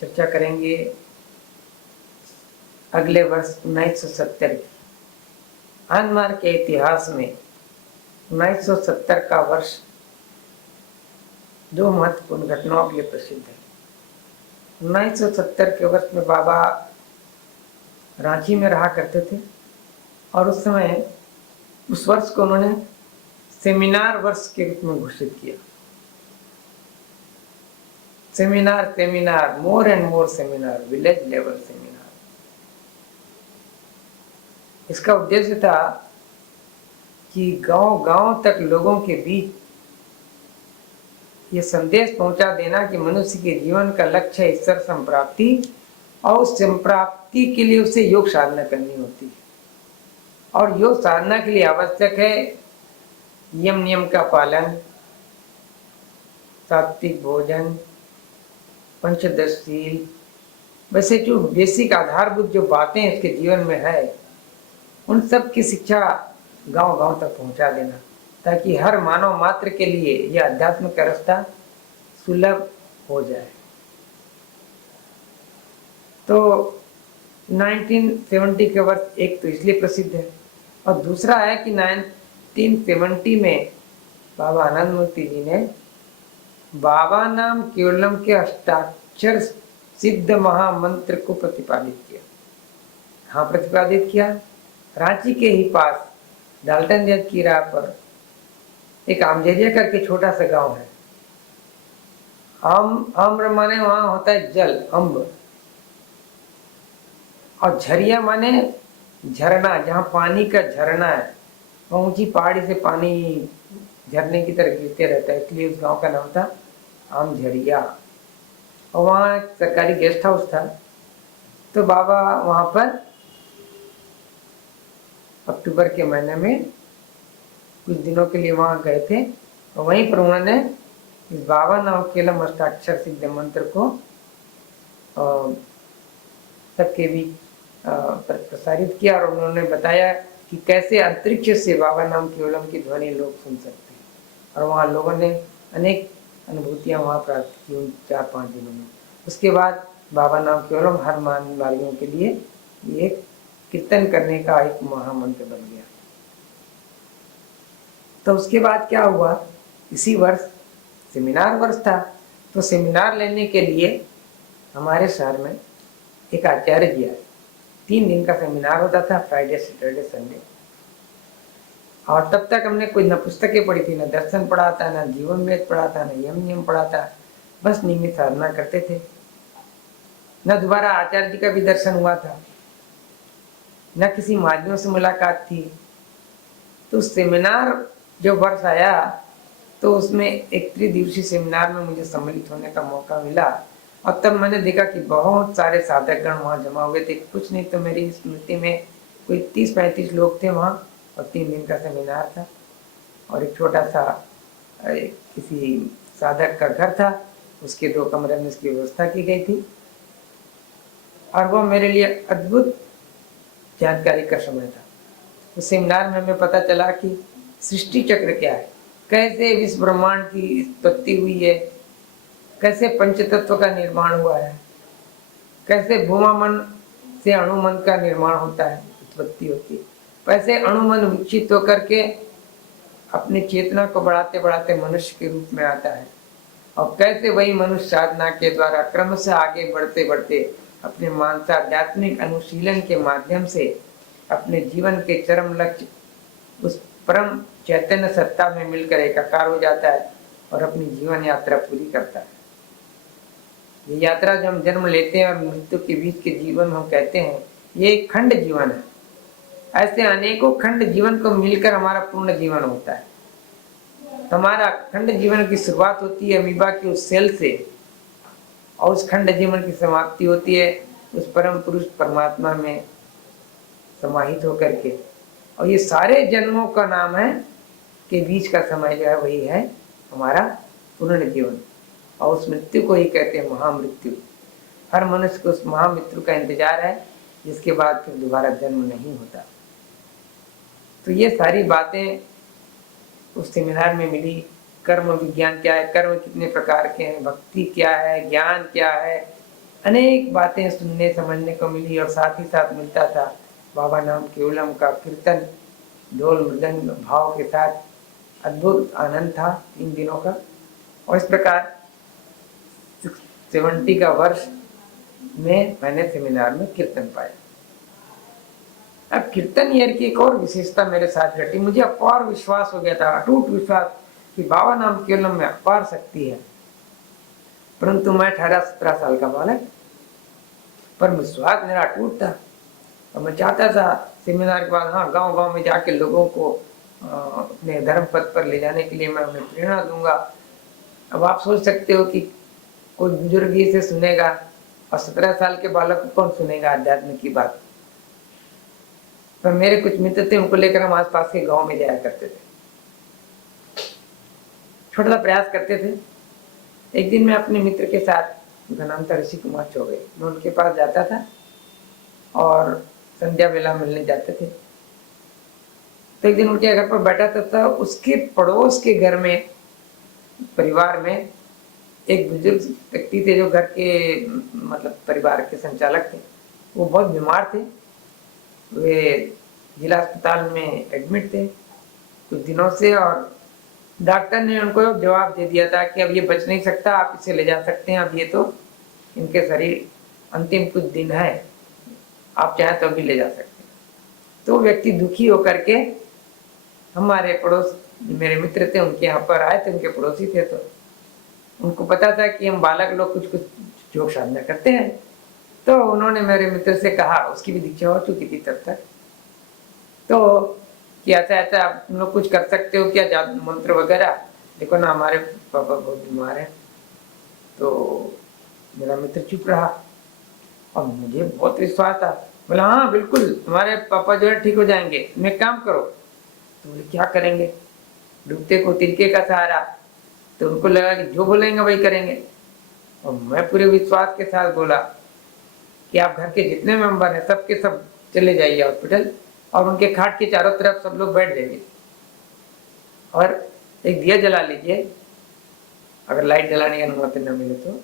चर्चा करेंगे अगले वर्ष 1970 की। म्यांमार के इतिहास में 1970 का वर्ष दो महत्वपूर्ण घटनाओं के लिए प्रसिद्ध है। 1970 के वर्ष में बाबा रांची में रहा करते थे और उस समय उस वर्ष को उन्होंने सेमिनार वर्ष के रूप में घोषित किया। Seminar, more and more seminar, village level seminar. इसका उद्देश्य था कि गांव-गांव तक लोगों के बीच ये संदेश पहुंचा देना कि मनुष्य के जीवन का लक्ष्य है ईश्वर संप्राप्ति और उस संप्राप्ति के लिए उसे योग साधना करनी होती है और योग साधना के लिए आवश्यक है यम नियम का पालन, सात्विक भोजन, पंचदशील, वैसे जो बेसिक आधारभूत जो बातें इसके जीवन में है उन सब की शिक्षा गांव-गांव तक पहुंचा देना ताकि हर मानव मात्र के लिए यह अध्यात्म का रास्ता सुलभ हो जाए। तो 1970 के वर्ष एक तो इसलिए प्रसिद्ध है और दूसरा है कि 1970 में बाबा आनंद मूर्ति जी ने बाबा नाम केवलम के अष्टाक्षर सिद्ध महामंत्र को प्रतिपादित किया। हाँ, प्रतिपादित किया रांची के ही पास डाल्टनगंज की राह पर एक आमझरिया करके छोटा सा गांव है। आम्र माने वहां होता है जल, अम्ब, और झरिया माने झरना, जहां पानी का झरना है, ऊंची पहाड़ी से पानी झरने की तरह गिरते रहता है, इसलिए उस गांव का नाम था आमझरिया। और वहाँ सरकारी गेस्ट हाउस था। तो बाबा वहां पर अक्टूबर के महीने में कुछ दिनों के लिए वहां गए थे और वहीं पर उन्होंने इस बाबा नाम केवलम अष्टाक्षर सिद्ध मंत्र को सबके बीच प्रसारित किया और उन्होंने बताया कि कैसे अंतरिक्ष से बाबा नाम केवलम की ध्वनि लोग सुन सकते हैं और वहाँ लोगों ने अनेक अनुभूतियाँ वहाँ प्राप्त की उन 4-5 दिनों में। उसके बाद बाबा नाम केवलम हर मानवारियों के लिए ये कीर्तन करने का एक महामंत्र बन गया। तो उसके बाद क्या हुआ, इसी वर्ष सेमिनार वर्ष था, तो सेमिनार लेने के लिए हमारे शहर में एक आचार्य जी आए। 3 दिन का सेमिनार होता था, फ्राइडे, सैटरडे, संडे। और तब तक हमने कोई न पुस्तकें पढ़ी थी, न दर्शन पढ़ा था, न जीवन वेद पढ़ा था, न यम नियम पढ़ा था, बस नियमित साधना करते थे। न दोबारा आचार्य जी का भी दर्शन हुआ था, न किसी महात्माओं से मुलाकात थी। तो सेमिनार जो वर्ष आया तो उसमें एक त्रिदिवसीय सेमिनार में मुझे सम्मिलित होने का मौका मिला और तब मैंने देखा कि बहुत सारे साधकगण वहाँ जमा हुए थे। कुछ नहीं तो मेरी स्मृति में कोई 30-35 लोग थे वहाँ और 3 दिन का सेमिनार था और एक छोटा सा किसी साधक का घर था, उसके 2 कमरे में इसकी व्यवस्था की गई थी और वो मेरे लिए अद्भुत जानकारी का समय था। उस सेमिनार में हमें पता चला कि सृष्टि चक्र क्या है, कैसे विश्व ब्रह्मांड की उत्पत्ति हुई है, कैसे पंचतत्व का निर्माण हुआ है, कैसे भूमामन से अणुमन का निर्माण होता है, उत्पत्ति होती है, कैसे अणुमन विकसित होकर के अपनी चेतना को बढ़ाते बढ़ाते मनुष्य के रूप में आता है और कैसे वही मनुष्य साधना के द्वारा क्रमशः आगे बढ़ते बढ़ते अपने मानस आध्यात्मिक अनुशीलन के माध्यम से अपने जीवन के चरम लक्ष्य उस परम चैतन्य सत्ता में मिलकर एकाकार हो जाता है और अपनी जीवन यात्रा पूरी करता है। ये यात्रा जो हम जन्म लेते हैं और मृत्यु के बीच के जीवन हम कहते हैं, ये एक खंड जीवन है। ऐसे अनेकों खंड जीवन को मिलकर हमारा पूर्ण जीवन होता है। हमारा खंड जीवन की शुरुआत होती है अमीबा के उस सेल से और उस खंड जीवन की समाप्ति होती है उस परम पुरुष परमात्मा में समाहित होकर के। और ये सारे जन्मों का नाम है के बीच का समय जो है वही है हमारा पूर्ण जीवन और उस मृत्यु को ही कहते हैं महामृत्यु। हर मनुष्य को उस महामृत्यु का इंतजार है जिसके बाद फिर दोबारा जन्म नहीं होता। तो ये सारी बातें उस सेमिनार में मिली। कर्म विज्ञान क्या है, कर्म कितने प्रकार के हैं, भक्ति क्या है, ज्ञान क्या है, अनेक बातें सुनने समझने को मिली और साथ ही साथ मिलता था बाबा नाम केवलम का कीर्तन, ढोल मृदंग भाव के साथ। अद्भुत आनंद था 3 दिनों का। और इस प्रकार 70 का वर्ष में मैंने सेमिनार में कीर्तन पाया। अब कीर्तन ईयर की एक और विशेषता मेरे साथ घटी। मुझे अपार विश्वास हो गया था, अटूट विश्वास कि बाबा नाम केवलम में अपार शक्ति है। परंतु मैं 18-17 साल का बालक, पर विश्वास मेरा अटूट था और मैं चाहता था सेमिनार के बाद हाँ गांव गांव में जाके लोगों को अपने धर्म पथ पर ले जाने के लिए मैं उन्हें प्रेरणा दूंगा। अब आप सोच सकते हो कि कोई बुजुर्ग इसे सुनेगा और 17 साल के बालक को कौन सुनेगा अध्यात्म की बात। पर मेरे कुछ मित्र थे, उनको लेकर हम आसपास के गांव में जाया करते थे, छोटा सा प्रयास करते थे। एक दिन मैं अपने मित्र के साथ, उनका नाम था ऋषि कुमार चौबे, मैं उनके पास जाता था और संध्या वेला मिलने जाते थे। तो एक दिन उनके घर पर बैठा था, उसके पड़ोस के घर में परिवार में एक बुजुर्ग व्यक्ति थे जो घर के मतलब परिवार के संचालक थे। वो बहुत बीमार थे, वे जिला अस्पताल में एडमिट थे कुछ दिनों से और डॉक्टर ने उनको जवाब दे दिया था कि अब ये बच नहीं सकता, आप इसे ले जा सकते हैं, अब ये तो इनके शरीर अंतिम कुछ दिन है, आप चाहें तो अभी ले जा सकते हैं। तो व्यक्ति दुखी होकर के हमारे पड़ोस, मेरे मित्र थे उनके यहाँ पर आए थे, उनके पड़ोसी थे, तो उनको पता था कि हम बालक लोग कुछ कुछ योग साधना करते हैं। तो उन्होंने मेरे मित्र से कहा, उसकी भी दीक्षा हो चुकी थी तब तक, तो कि ऐसा ऐसा आप लोग कुछ कर सकते हो क्या, जादू मंत्र वगैरह, देखो ना हमारे पापा बहुत बीमार है। तो मेरा मित्र चुप रहा और मुझे बहुत विश्वास था। बोला हाँ बिल्कुल तुम्हारे पापा जो है ठीक हो जाएंगे, तुम एक काम करो। तो बोले क्या करेंगे, डूबते को तिनके का सहारा। तो उनको लगा कि जो बोलेंगे वही करेंगे। और मैं पूरे विश्वास के साथ बोला कि आप घर के जितने मेंबर हैं सबके सब चले जाइए हॉस्पिटल और उनके खाट के चारों तरफ सब लोग बैठ जाइए और एक दिया जला लीजिए, अगर लाइट जलाने की अनुमति न मिले तो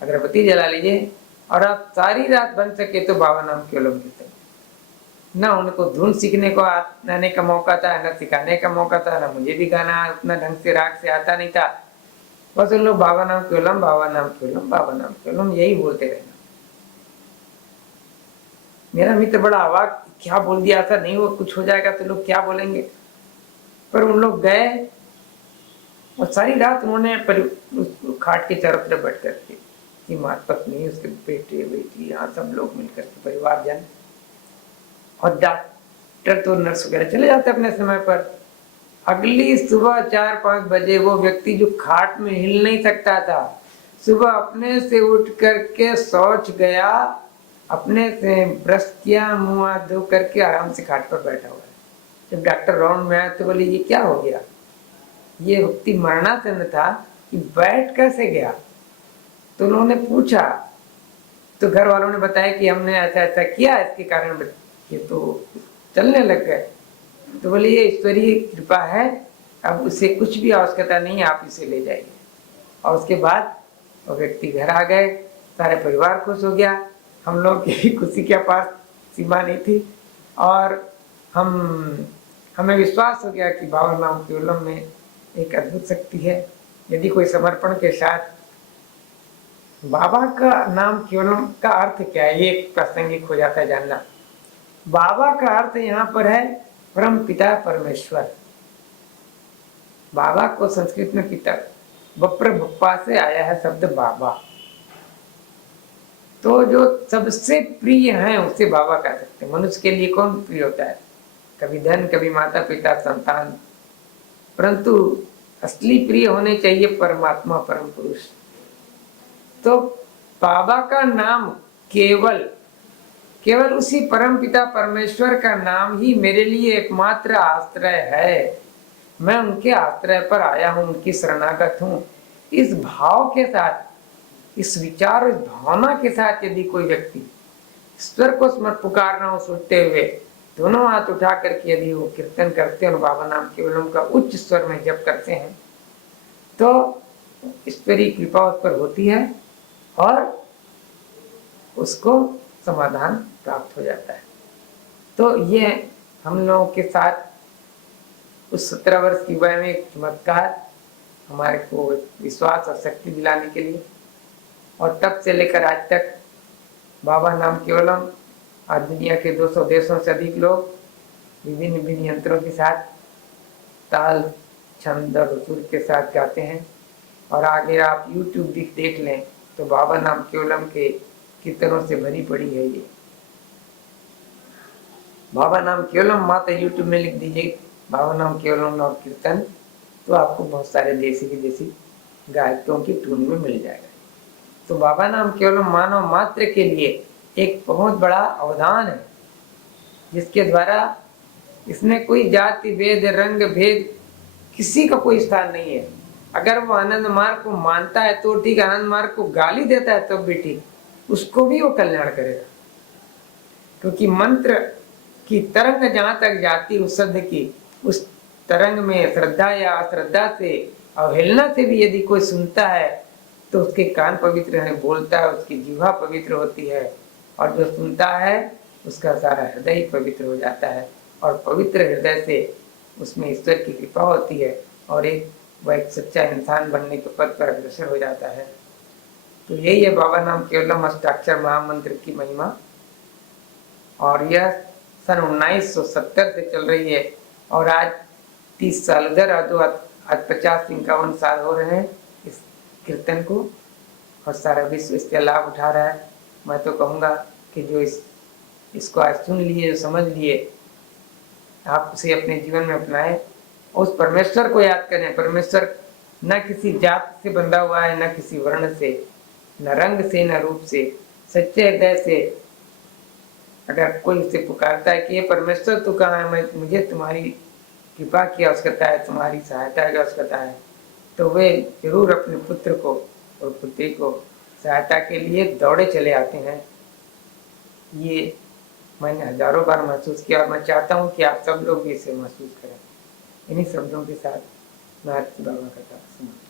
अगरबत्ती जला लीजिए और आप सारी रात बन सके तो बाबा नाम केवलम कीर्तन। ना उनको धुन सीखने को आने का मौका था, न सिखाने का मौका था, ना मुझे भी गाना उतना ढंग से राग से आता नहीं था। बस उन लोग बाबा नाम केवलम, बाबा नाम केवलम, बाबा नाम केवलम यही बोलते रहना। मेरा मित्र बड़ा अवाक, क्या बोल दिया, ऐसा नहीं हो कुछ हो जाएगा तो लोग क्या बोलेंगे। पर उन लोग गए और सारी रात उन्होंने खाट के चारों तरफ बैठ करके माँ पत्नी, उसके बेटे बेटी, यहाँ सब लोग मिलकर के परिवारजन, और डॉक्टर तो नर्स वगैरह चले जाते अपने समय पर। अगली सुबह 4-5 बजे वो व्यक्ति जो खाट में हिल नहीं सकता था, सुबह अपने से उठ करके शौच गया, अपने से ब्रश किया, मुंह हाथ धो करके आराम से खाट पर बैठा हुआ है। जब डॉक्टर राउंड में आया तो बोले ये क्या हो गया, ये व्यक्ति मरणासन्न था कि बैठ कैसे गया। तो उन्होंने पूछा तो घर वालों ने बताया कि हमने ऐसा ऐसा किया, इसके कारण ये तो चलने लग गए। तो बोले ये ईश्वरीय कृपा है, अब उसे कुछ भी आवश्यकता नहीं है, आप इसे ले जाइए। और उसके बाद वो व्यक्ति घर आ गए, सारे परिवार खुश हो गया, हम लोग की खुशी के पास सीमा नहीं थी। और हमें विश्वास हो गया कि बाबा नाम केवलम में एक अद्भुत शक्ति है। यदि कोई समर्पण के साथ, बाबा का नाम केवलम का अर्थ क्या है, ये प्रासंगिक हो जाता है जानना। बाबा का अर्थ यहाँ पर है परम पिता परमेश्वर। बाबा को संस्कृत में पिता, बप्र बप्पा से आया है शब्द बाबा। तो जो सबसे प्रिय है उसे बाबा कह सकते हैं। मनुष्य के लिए कौन प्रिय होता है, कभी धन, कभी माता पिता संतान, परंतु असली प्रिय होने चाहिए परमात्मा परम पुरुष। तो बाबा का नाम केवल केवल उसी परम पिता परमेश्वर का नाम ही मेरे लिए एकमात्र आश्रय है। मैं उनके आश्रय पर आया हूँ, उनकी शरणागत हूँ। इस भाव के साथ, इस विचार, इस भावना के साथ यदि कोई व्यक्ति ईश्वर को स्मरण पुकारना हो सोचते हुए दोनों हाथ उठा करके यदि वो कीर्तन करते हैं और बाबा नाम केवलम का उच्च स्वर में जप करते हैं तो ईश्वरीय कृपा उस पर होती है और उसको समाधान प्राप्त हो जाता है। तो ये हम लोगों के साथ उस 17 वर्ष की वय में एक चमत्कार हमारे को विश्वास और शक्ति दिलाने के लिए, और तब से लेकर आज तक बाबा नाम केवलम आज दुनिया के 200 देशों से अधिक लोग विभिन्न विभिन्न यंत्रों के साथ ताल छंद और सुर के साथ गाते हैं। और आगे आप YouTube देख लें तो बाबा नाम केवलम के कीर्तनों से भरी पड़ी है। ये बाबा नाम केवलम माता YouTube में लिख दीजिए बाबा नाम केवलम और कीर्तन, तो आपको बहुत सारे देसी विदेशी गायकों की टून में मिल जाएगा। तो बाबा नाम केवलम मानव मात्र के लिए एक बहुत बड़ा अवदान है, जिसके द्वारा इसमें कोई जाति भेद रंग भेद किसी का कोई स्थान नहीं है। अगर वो आनंद मार्ग को मानता है तो ठीक, आनंद मार्ग को गाली देता है तो भी ठीक, उसको भी वो कल्याण करेगा। क्योंकि मंत्र की तरंग जहां तक जाती उस शब्द की, उस तरंग में श्रद्धा या अश्रद्धा से अवहेलना से भी यदि कोई सुनता है तो उसके कान पवित्र है, बोलता है उसकी जीवा पवित्र होती है, और जो सुनता है उसका सारा हृदय पवित्र हो जाता है, और पवित्र हृदय से उसमें ईश्वर की कृपा होती है, और वह एक सच्चा इंसान बनने के पद पर अग्रसर हो जाता है। तो यही है बाबा नाम केवलम अष्टाक्षर महामंत्र की महिमा। और यह सन 1970 से चल रही है, और आज 30 साल उधर, आज 50-51 साल हो रहे हैं इस कीर्तन को, और सारा विश्व इसका लाभ उठा रहा है। मैं तो कहूँगा कि जो इसको आज सुन लिए, जो समझ लिए, आप उसे अपने जीवन में अपनाएं, उस परमेश्वर को याद करें। परमेश्वर न किसी जात से बंधा हुआ है, न किसी वर्ण से, न रंग से, न रूप से। सच्चे हृदय से अगर कोई उसे पुकारता है कि ये परमेश्वर तू कहाँ है, मैं मुझे तुम्हारी कृपा की आवश्यकता है, तुम्हारी सहायता की आवश्यकता है, तो वे जरूर अपने पुत्र को और पुत्री को सहायता के लिए दौड़े चले आते हैं। ये मैंने हजारों बार महसूस किया, और मैं चाहता हूँ कि आप सब लोग भी इसे महसूस करें। इन्हीं शब्दों के साथ मैं आज की बाबा का समाप्त